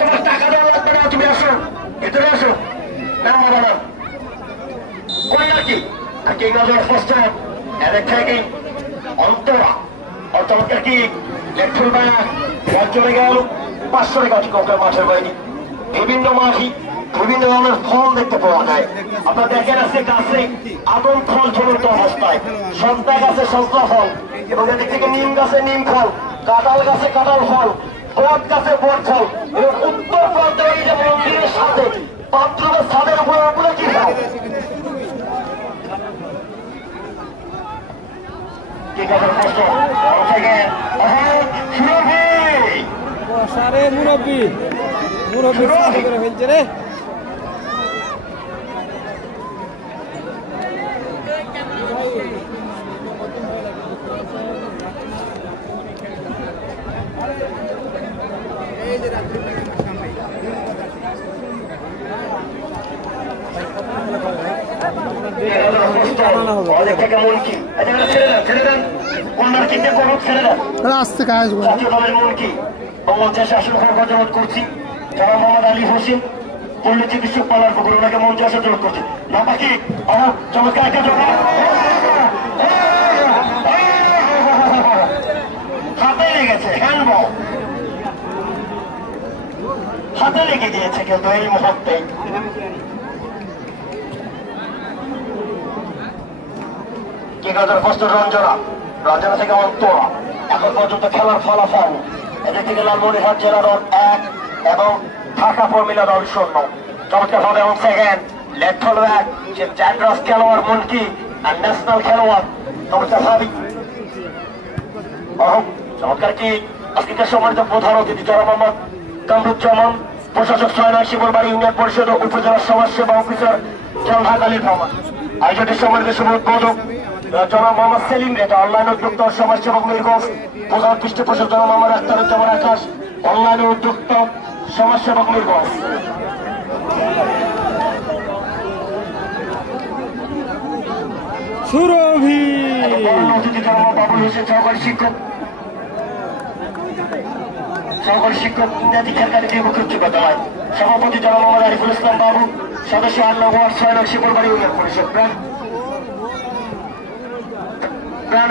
তোমার টাকা দেওয়া লাগবে না, তুমি আসো ভেতরে আসো। না বাবা না কই আর কি নজর স্পষ্ট এদের থেকে অন্তরা চমৎকার কি লেফট চলে গেল 500 টাকা চিকনকার মাঠের বাইরে। বিভিন্ন মাঠি বিভিন্ন ধরনের ফল দেখতে পাওয়া যায়। আপনারা দেখেন আছে গাছে আদম ফল ঝুলন্ত অবস্থায়, সন্তা গাছে সন্তা ফল, এবং এদিক থেকে নিম গাছে নিম ফল, কাঁঠাল গাছে কাঁঠাল ফল, বট গাছে বট ফল, এবং উত্তর প্রান্তে এই যে মন্দিরের সাথে বাথরুমের ছাদের উপরে কি খায় মুরব্বী মুরব্বী করে ফেলছে রে। আসতে কাজ করছি যারা মোহাম্মদ আলী হোসেন পল্লী চিকিৎসক পালার পুকুর ওনাকে মঞ্চে আসা জোর করছে না বাকি চমৎকার একটা হাতে লেগেছে হ্যান্ডবল হাতে লেগে দিয়েছে কিন্তু এই মুহূর্তে রঞ্জনা রঞ্জনা থেকে অন্তরা এখন পর্যন্ত খেলার ফলাফল এদের থেকে লালমনিরহাট জেলা দল 1 এবং ঢাকা ফর্মুলা দল 0। চমৎকার ভাবে এবং সেকেন্ড লেফট হল এক যে চ্যান্ড্রাস খেলোয়াড় মনকি আর ন্যাশনাল খেলোয়াড় চমৎকার ভাবি চমৎকার কি আজকের সম্মানিত প্রধান অতিথি জনাব মোহাম্মদ কামরুজ্জামান প্রশাসক সয়নার শিবরবাড়ি ইউনিয়ন পরিষদ উপজেলা সমাজসেবা অফিসার জলহাক আলী ভ্রমণ আয়োজনের সম্মানিত শুভ উদ্বোধক জনাব মোহাম্মদ সেলিম রেজা অনলাইন উদ্যোক্তা সমাজসেবক মিরগঞ্জ প্রধান পৃষ্ঠপোষক জনাব মোহাম্মদ আখতারুজ্জামান আকাশ অনলাইন উদ্যোক্তা সমাজসেবক মিরগঞ্জ। সুরভি অতিথি জনাব বাবুল হোসেন সহকারী শিক্ষক ইংরাজি খেলকারী মুখ্য বিদ্যালয় সভাপতি জনাব মোহাম্মদ আরিফুল ইসলাম বাবু সদস্য 8 নং ওয়ার্ড 6 নং শিবরবাড়ি ইউনিয়ন পরিষদ ব্র্যান্ড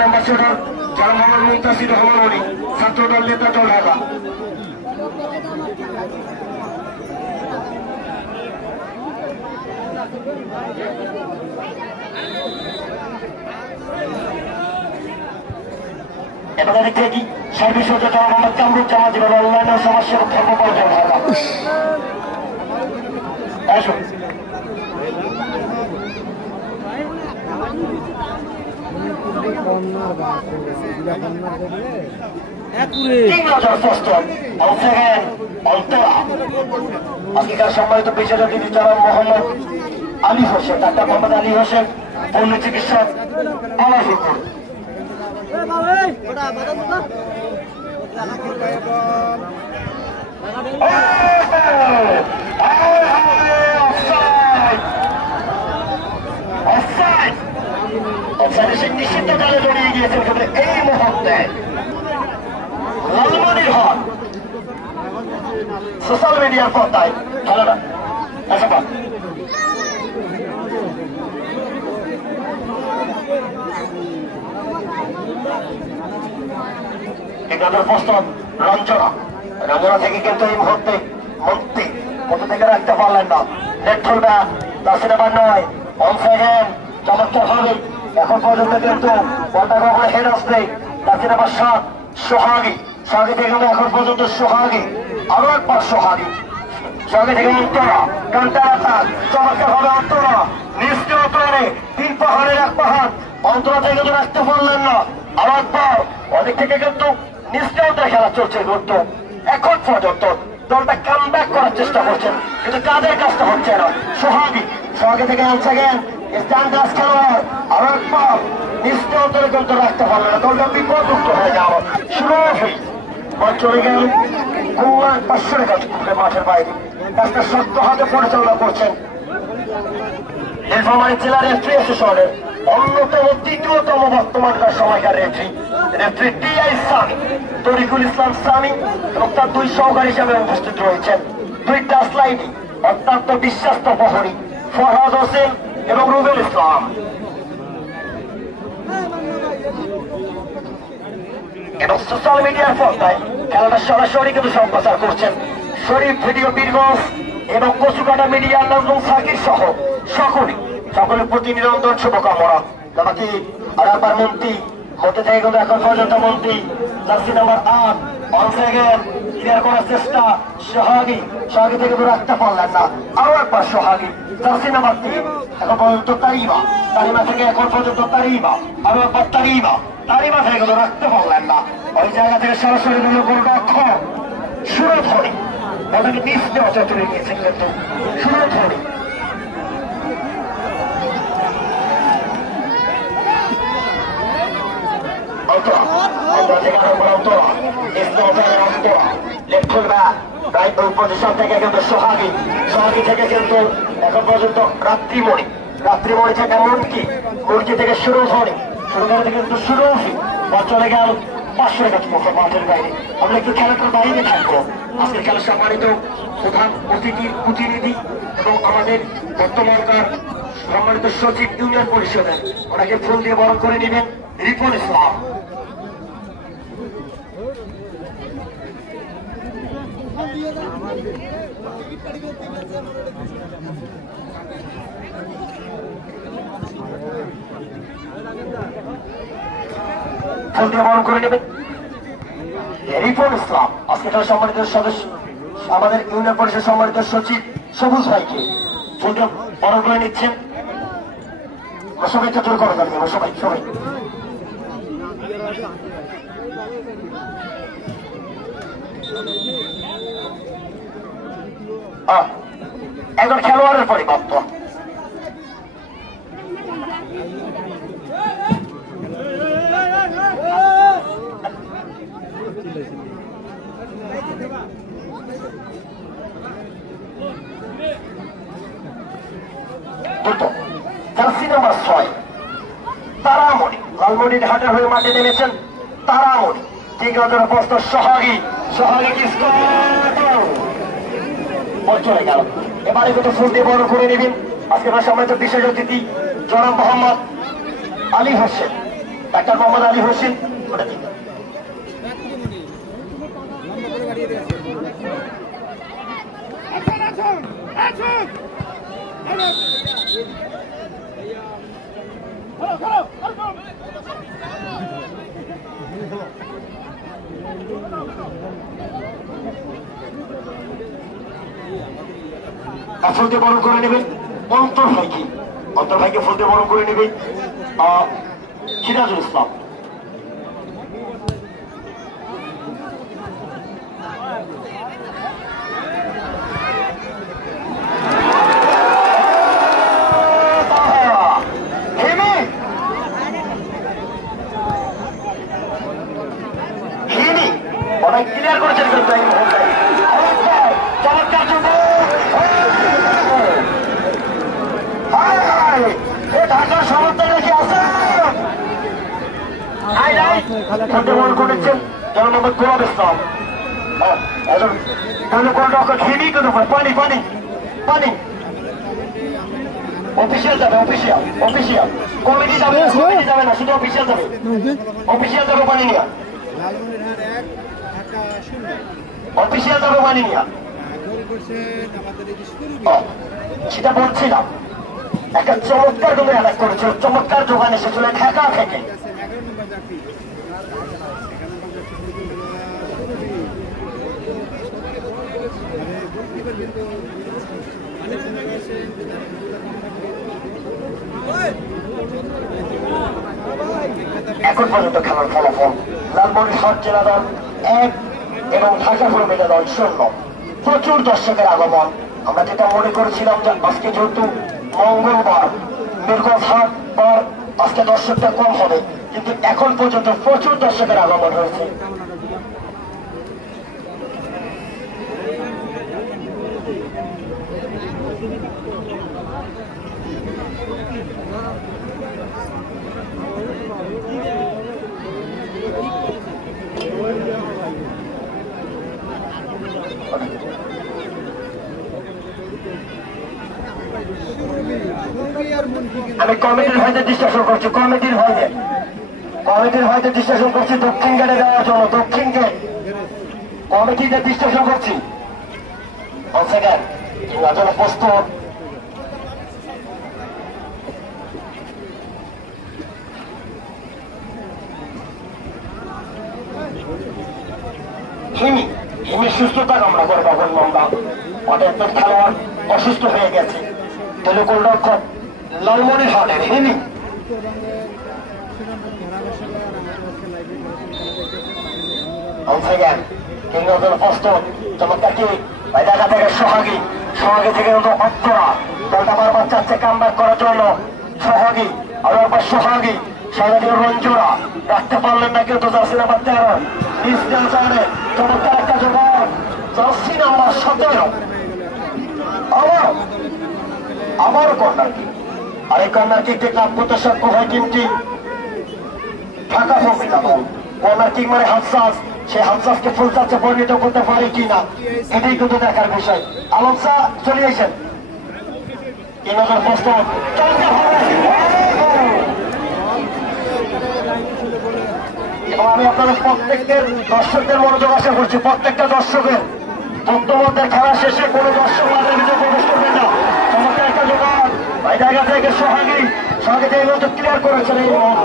অ্যাম্বাসেডর জনাব মোহাম্মদ মুনতাসির রহমান অলি ছাত্রদল নেতা জলঢাকা। এবার দেখতে কি সার্ভিস হচ্ছে জনাব মোহাম্মদ কামরুজ্জামান জীবন অনলাইন সমাজসেবক ধর্মপাল জলঢাকা। আসুন সম্মানিত বিশেষ অতিথি জনাব মোহাম্মদ আলী হোসেন ডাক্তার মোহাম্মদ আলী হোসেন পল্লী চিকিৎসক আলাফিপুর। নিশ্চিত দলে জড়িয়ে গিয়েছে এই মুহূর্তে লালমনিরহাট সোশ্যাল মিডিয়ার পর্দায় খেলাটা প্রস্তুত রঞ্জনা রঞ্জনা থেকে কিন্তু এই মুহূর্তে মন্ত্রী কোথা থেকে রাখতে পারলেন না নেট খুলবে তার সিনেমার নয় অন সেকেন্ড চমৎকার হবে এখন পর্যন্ত কিন্তু পতাকা হেড আসবে তার সিনেমার 7 সোহাগী সোহাগী থেকে এখন পর্যন্ত সোহাগী আরো একবার সোহাগী সোহাগী থেকে অন্তরা কান্টারা চমৎকার হবে অন্তরা নিশ্চয় অন্তরে 3 পাহাড়ের 1 পাহাড় অন্তরা থেকে তো রাখতে পারলেন না আরো একবার ওদিক থেকে কিন্তু নিশ্চয়তার খেলা চলছে কিন্তু এখন পর্যন্ত দলটা কাম ব্যাক করার চেষ্টা করছেন কিন্তু কাদের কাজটা হচ্ছে না। সোহাগী সোহাগী থেকে সেকেন্ড স্ট্যান্ডার্স খেলোয়াড় আরো একবার নিশ্চয়তার কিন্তু রাখতে পারলেন না দলটা বিপদমুক্ত হয়ে যাওয়া সুরভি চলে গেল 500 টাকা মাঠের বাইরে কাজটা শক্ত হাতে পরিচালনা করছেন নীলফামারী জেলার এসপি শহরের অন্যতম তৃতীয়তম বর্তমানকার সময়কার রেফারি টিআই সামি, তরিকুল ইসলাম সামি এবং তার দুই সহকারী হিসাবে উপস্থিত রয়েছেন দুই টাচ লাইনে অত্যন্ত বিশ্বাস্ত প্রহরী ফরহাদ হোসেন এবং রুবেল ইসলাম। এবং সোশ্যাল মিডিয়ার পর্দায় খেলাটা সরাসরি কিন্তু সম্প্রচার করছেন শরীফ ভিডিও বীরগঞ্জ এবং কচুকাটা মিডিয়া নাজমুল সাকির সহ সকলের প্রতি নিরন্তর শুভকামনা। আমাকে আর একবার মন্ত্রী মধ্যে থেকে কিন্তু এখন পর্যন্ত মন্ত্রী জার্সি নাম্বার 8 ক্লিয়ার করার চেষ্টা সোহাগী থেকে কিন্তু রাখতে পারলেন না। আরো একবার সোহাগী জার্সি নাম্বার 3 এখন পর্যন্ত তারিমা থেকে এখন পর্যন্ত আরো একবার তারিমা থেকে কিন্তু রাখতে পারলেন না। ওই জায়গা থেকে সরাসরি গোলরক্ষক সুরধরি ওটাকে নিচ দেওয়া চতুরে গিয়েছেন কিন্তু সুরধরি সোহাগী থেকে কিন্তু এখন পর্যন্ত রাত্রিমণি থেকে এমনকি মুরগি থেকে শুরু করে কিন্তু শুরু চলে গেল 500 টাকা মাঠের বাইরে। আমরা একটু খেলাটার বাইরে থাকবো। আজকের খেলার সম্মানিত প্রধান অতিথির প্রতিনিধি এবং আমাদের বর্তমানকার সম্মানিত সচিব ইউনিয়ন পরিষদের ওনাকে ফুল দিয়ে বরণ করে নেবেন রিপন ইসলাম। ফুল দিয়ে বরণ করে নেবেন রিপন ইসলাম। আজকে তার সম্মানিত সদস্য আমাদের ইউনিয়ন পরিষদ সম্মানিত সচিব সবুজ ভাইকে ফুলটা বরণ করে নিচ্ছেন। সবাই চতুর করে যাবে সবাই একজন খেলোয়াড়ের পরিবর্তন। জার্সি নাম্বার 6 তারামণি লালমনির হাটের হয়ে মাঠে নেমেছেন তারামণি। ঠিক নজরে প্রস্তুত সোহাগী চলে গেল। এবারে কিন্তু ফুল দিয়ে বড় করে নেবেন আজকে সম্মানিত বিশেষ অতিথি জনাব মোহাম্মদ আলী হোসেন, ডাক্তার মোহাম্মদ আলী হোসেন। ফুলতে বরণ করে নেবেন অন্তর ভাইকে ফুলতে বরণ করে নেবেন সিরাজুল ইসলাম। অনেক ক্লিয়ার করেছেন চমৎকার ঢাকার সমর্থন রেখে আছেন করেছেন জনমত গোলাপ ইসলাম। পানি অফিসিয়াল যাবে অফিসিয়াল কমিটি যাবে না শুধু অফিসিয়াল যাবে পানি নিয়ে অফিসিয়াল যাবে পানি নিয়ে সেটা বলছিলাম। একটা চমৎকার কিন্তু অ্যাটাক করেছিল, চমৎকার যোগান এসেছিল ঢাকা থেকে। এখন পর্যন্ত খেলার ফলাফল লালমনিরহাট জেলা দল 1 এবং ঢাকা পুরুলিয়া দল 0। প্রচুর দর্শকের আগমন। আমরা যেটা মনে করেছিলাম যে আজকে যেহেতু মঙ্গলবার বীরগঞ্জ হাট পর আজকে দর্শকটা কম হবে, কিন্তু এখন পর্যন্ত প্রচুর দর্শকের আগমন হয়েছে। আমি কমিটির ভাইতে ডিসকাশন করছি, কমিটির ভাইতে ডিসকাশন করছি দক্ষিণ গেটে দেওয়ার জন্য, দক্ষিণ গেট কমিটিতে ডিসকাশন করছি। প্রস্তুত হিমির সুস্থতা কামনা করে বাবুল মামলা। অনেক খেলোয়াড় অসুস্থ হয়ে গেছে। তেলুকুল রক্ষক লালমনিরহাটের হিমি চমৎকার কি দেখা থেকে সোহাগী থেকে কিন্তু অন্তরা দলটা বারবার চাচ্ছে কামব্যাক করার জন্য। সোহাগী আরো একবার সোহাগী সারাদিন রঞ্জুরা রাখতে পারলেন না কিন্তু জার্সি নাম্বার 13 ডিস্টেন্সারে চমৎকার একটা জোগাড়। জার্সি নাম্বার 17 আবারও কর্নার কিক। আর এই কর্নার কিকটি ক্লাব করতে সক্ষম হয় টিমটি ঢাকা ফমিলা দল। কর্নার কিক মানে হাফসাস, সে হাফসাসকে ফুল চাচ্ছে পরিণত করতে পারে কিনা, এটাই কিন্তু দেখার বিষয়। আলম শাহ চলে এসেন, 3 নম্বর প্রস্তুত চলতে হবে। এবং আমি আপনাদের প্রত্যেকের দর্শকদের মনোযোগ আশা করছি, প্রত্যেকটা দর্শকের বক্তব্যের খেলা শেষে কোনো দর্শক আমাদের ভিতরে প্রবেশ করবেন না। চমৎকার একটা জোগাড় এই জায়গা থেকে সোহাগী এই মতো ক্লিয়ার করেছেন। এই মুহূর্তে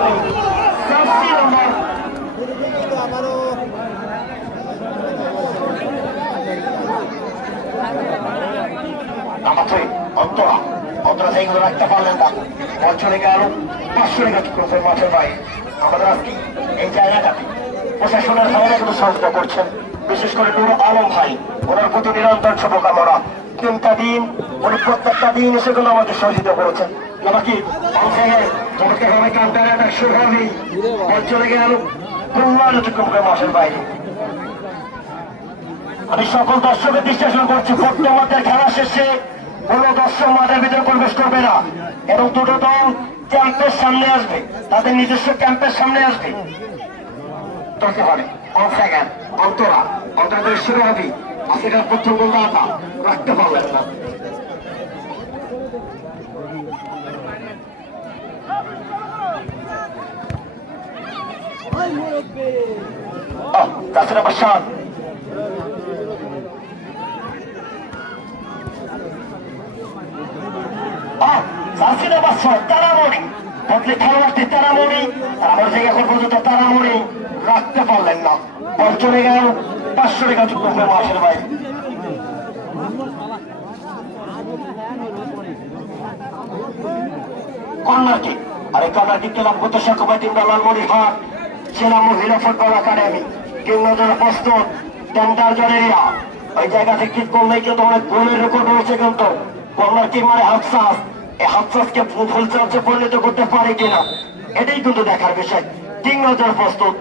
অন্তরা সেইগুলো রাখতে পারলেন না। বছরে গেল 500 টাকা করছেন মাঠের বাইরে। আমাদের আজকে এই জায়গাটাতে প্রশাসনের ভাইরা কিন্তু সহায়তা করছেন, বিশেষ করে নুর আলম ভাই, ওনার প্রতি নিরন্তর শুভকামনা। 3টা দিন উনি প্রত্যেকটা দিন এসে কিন্তু আমাদের সহযোগিতা করেছেন। বাকি চমৎকারভাবে কাউন্টার শুরু হবেই, বল চলে গেল মাঠের বাইরে। আমি সকল দর্শকের দৃষ্টি করছি, বর্তমানের খেলা শেষে কোন দর্শক মাঠের ভিতরে প্রবেশ করবে না এবং দুটো দল ক্যাম্পের সামনে আসবে, তাদের নিজস্ব ক্যাম্পের সামনে আসবে। চলতে পারে অন্তরা শুরু হবে। আফ্রিকার প্রথম গোলদাতা রাখতে পারলেন না। তাছাড়া বাসান তারামণি বদলে খেলোয়াড়টি তারামণি আমার জায়গা এখন পর্যন্ত তারামণি রাখতে পারলেন না। বল চলে গেল 500 টাকা যুক্ত হয়ে মাঠের বাইরে। কর্নার কিক, আর এই কর্নার কিককে লাভ করতে সক্ষম হয় টিমটা লালমনিরহাট জেলা মহিলা ফুটবল একাডেমি। 3 নম্বর প্রস্তুত টেন্ডার জনেরিয়া। ওই জায়গা থেকে কিক করলেই কিন্তু অনেক গোলের রেকর্ড রয়েছে। কিন্তু কর্নার কিক মানে হাফসাস, এই হাফসাসকে ফুল চার্জে পরিণত করতে পারে কিনা, এটাই কিন্তু দেখার বিষয়। 3 নম্বর প্রস্তুত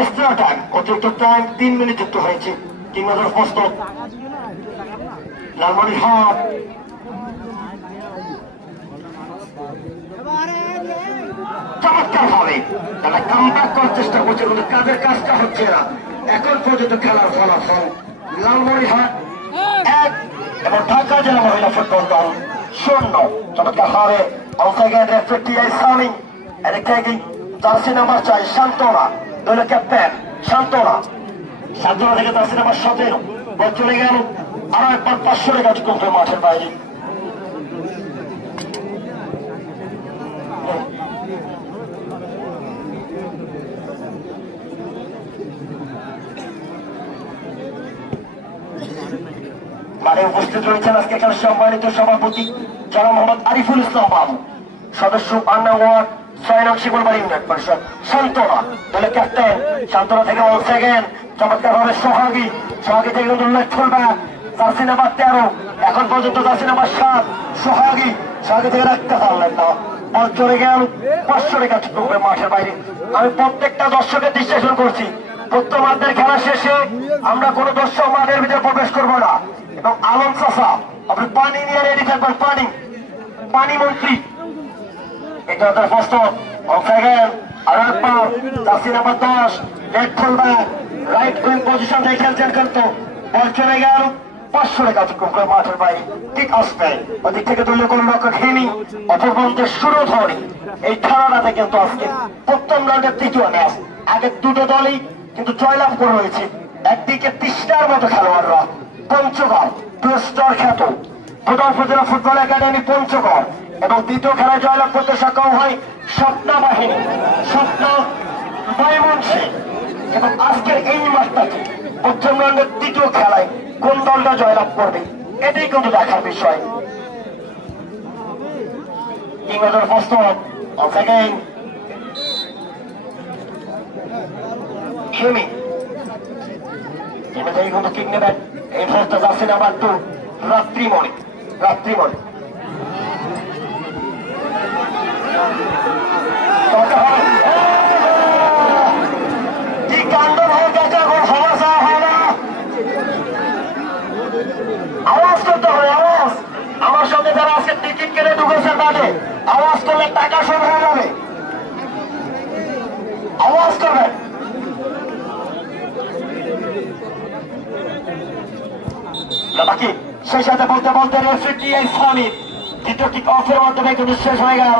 এক্সট্রা টাইম, অতিরিক্ত টাইম 3 মিনিট যুক্ত হয়েছে। 3 নম্বর প্রস্তুত লালমনিরহাট চমৎকার ভাবে তারা কামব্যাক করার চেষ্টা করছে, কিন্তু কাজের কাজটা হচ্ছে না এখন পর্যন্ত। খেলার ফলাফল লালমনিরহাট 1 এবং ঢাকা জেলা মহিলা ফুটবল দল 0। চমৎকার ভাবে জার্সি নাম্বার 4 শান্তনা, দলের ক্যাপ্টেন শান্তনা থেকে জার্সি নাম্বার 17 বল চলে গেল। আরো একবার 500 টাকা যুক্ত মাঠের বাইরে। মাঠে উপস্থিত রয়েছেন আজকে খেলার সম্মানিত সভাপতি জনাব মোহাম্মদ আরিফুল ইসলাম বাবু, সদস্য আন্না ওয়ার্ড 6 নং শিবলবাড়ি ইউনিয়ন পরিষদ। শান্তনা দলের ক্যাপ্টেন, শান্তনা থেকে অল সেকেন্ড চমৎকার ভাবে সোহাগী থেকে কিন্তু ফুলব্যাক জার্সি নাম্বার 13 এখন পর্যন্ত জার্সি নাম্বার 7 সোহাগী থেকে রাখতে পারলেন না। বল চলে গেল 500 টাকা চুক্তি মাঠের বাইরে। আমি প্রত্যেকটা দর্শকের দৃষ্টি করছি, প্রত্যেকদের খেলা শেষে আমরা কোন দর্শক মাঠের ভিতরে প্রবেশ করবো না। এবং আলম চাষা আপনি পানি নিয়ে রেডি থাকবেন, পানি মন্ত্রী। এটা তার ফার্স্ট আরো একবার jersey number 10 left fullback right wing position থেকে খেলছেন, কিন্তু বল চলে গেল 500 টাকা অতিক্রম করে মাঠের বাইরে ঠিক আসবে ওদিক থেকে দলীয় গোলরক্ষক হেমি অপর প্রান্তে সুরধরি। এই খেলাটাতে কিন্তু আজকে প্রথম রাউন্ডের তৃতীয় ম্যাচ। আগের দুটো দলই কিন্তু জয়লাভ করে রয়েছে। একদিকে 30টার মতো খেলোয়াড়রা পঞ্চগড় প্লেস্টার খ্যাত ভোটার উপজেলা ফুটবল একাডেমি পঞ্চগড় এবং দ্বিতীয় খেলায় জয়লাভ করতে সক্ষম হয় স্বপ্না বাহিনী স্বপ্ন ময়মনসিংহ। এবং আজকের এই ম্যাচটাকে প্রথম রাউন্ডের তৃতীয় খেলায় কোন দলটা জয়লাভ করবে এটাই কিন্তু দেখার বিষয়। ইংরেজের ফার্স্ট সেকেন্ড হেমি থেকে কিন্তু কিক নেবেন। এই ফার্স্টটা যাচ্ছে নাম্বার 2 রাত্রিমণি। কি কাণ্ড হয়ে গেছে এখন সমস্যা হয় না। আওয়াজ করতে হবে আওয়াজ। আমার সঙ্গে যারা আজকে টিকিট কেটে ঢুকেছে তাদের আওয়াজ করলে টাকা শোধ হয়ে যাবে। আওয়াজ করবেন। বাকি সেই সাথে বলতে বলতে রেফারি স্বামী দ্বিতীয় কিক অফের মাধ্যমে কিন্তু শেষ হয়ে গেল।